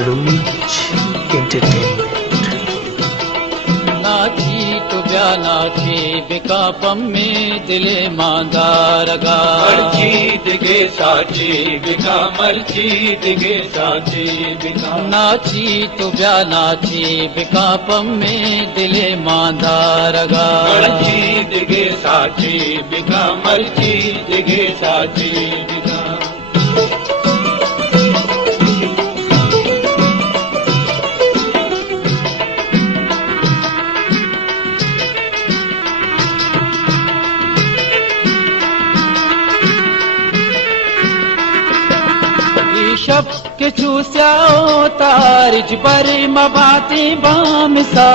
Baloch entertainment. नाची तो ब्या नाची बिकापम में दिले मांदारगा मर्जी दिगे साची बिका मर्जी दिगे साची बिका नाची तो ब्या नाची बिकापम में दिले मांदारगा मर्जी दिगे साची बिका मर्जी दिगे साची बिका शब के चूस्याओ तारिज पर मबाती बामसा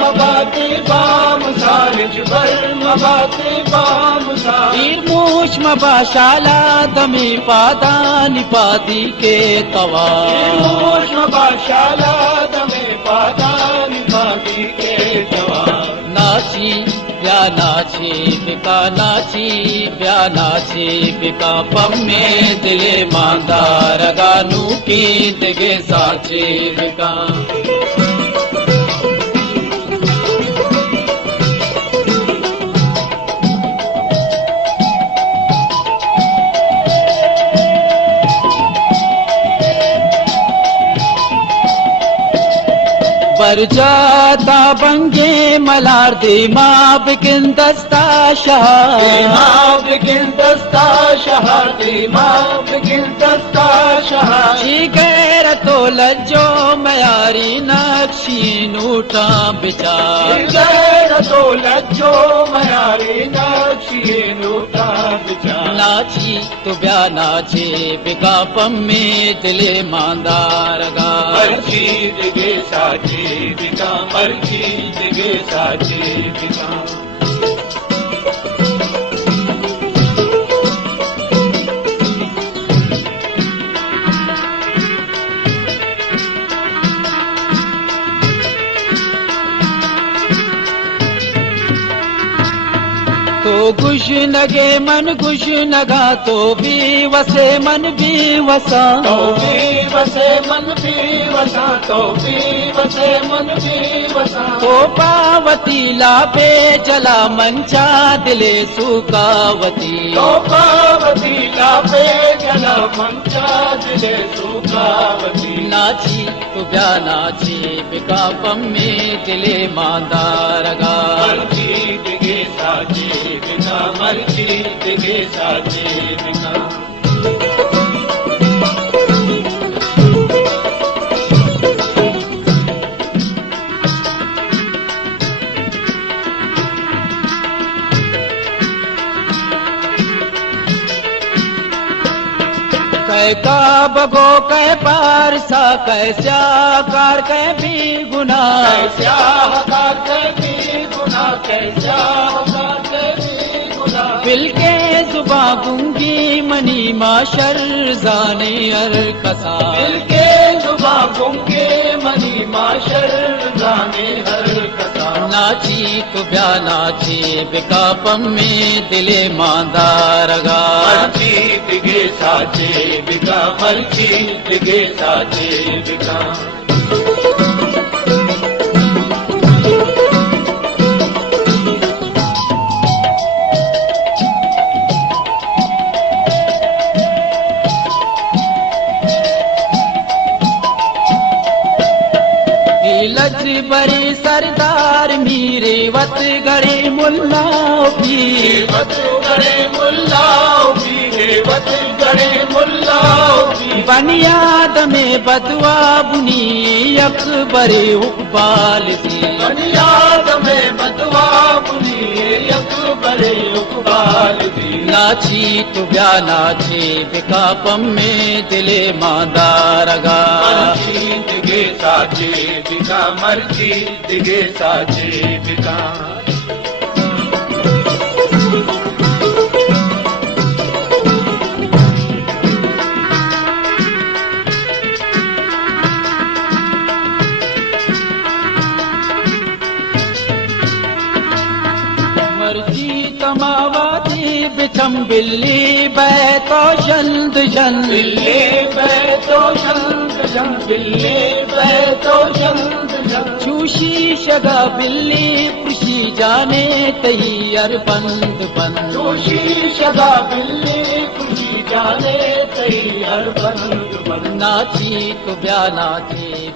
मबाती बाम सारिज बर मबाती बाम तीर मूछ मबाशाला दमी पादानी पादी के तवा बाशाला दमे पादानी पादी के जवाब नाची ब्या नाची बिका नाची ब्या नाची बिका पम में दिले मांदारगा नू की दिगे साची बिका बर जाता बंगे मलार दे माँ बिकिन दस्ता शाह बिगिन दस्ता शहर दिमाग बिगिन दस्ता शहर जी गैर तो लज्जो मयारी नक्शी नूठा बिचार गैर तो लज्जो मयारी नक्शी नूठा बिचार नाची तो ब्या नाचे बिकापम में दिले मांदारगा मर्जी दिगे साची बिका मर्जी दिगे साची बिका तो गुश नगे मन गुश नगा तो भी वसे मन भी वसा तो भी वसे मन भी वसा तो भी वसे मन भी वसा तो पावती लापे जला मंचा दिले सुकावती तो पावती लापे जला मंचा दिले सुखावती नाची तो ब्या नाची बिकापम में दिले मांदारगा मर्जी दिगे साची बिका मर्जी दिगे साची बिका कै का बगो कै पार सा कैस्या कार कै भी गुना कैसा हकार कैसी गुना कैसा हकार कैसी गुना बिल के जुबा गुंगी मनी माशर जाने अर कसा दिल के जुबा गुंगे मनी माशर जाने हर कसा नाची तो ब्या नाची बिकापम में दिले मांदारगा मर्जी दिगे साचे बिका मर्जी दिगे साचे बिका लज बरी सरदार मीरे वत गड़े मुल्ला भी वत गड़े मुल्लाओ भी वत गड़े मुल्लाओ भी बनियाद में बदवा बुनी अकबरे उकबाल सी बुनियाद में बदवा बुनी अकबरे उकबाल दी नाची तो ब्या नाचे बिकापम में दिले मांदारगा मर्जी दिगे साचे बिका मर्जी दिगे साचे बिका मर्जी तमावाती बिछम बिल्ली बैतो शंद शंद बिल्ली बैतो शंद शंद बिल्ली बैतो शंद शंद चूशी शगा बिल्ली पुशी जाने तैयार बंद बंद जोशी शगा बिल्ली खुशी जाने तैयार बंद बंद नाची तो ब्या नाची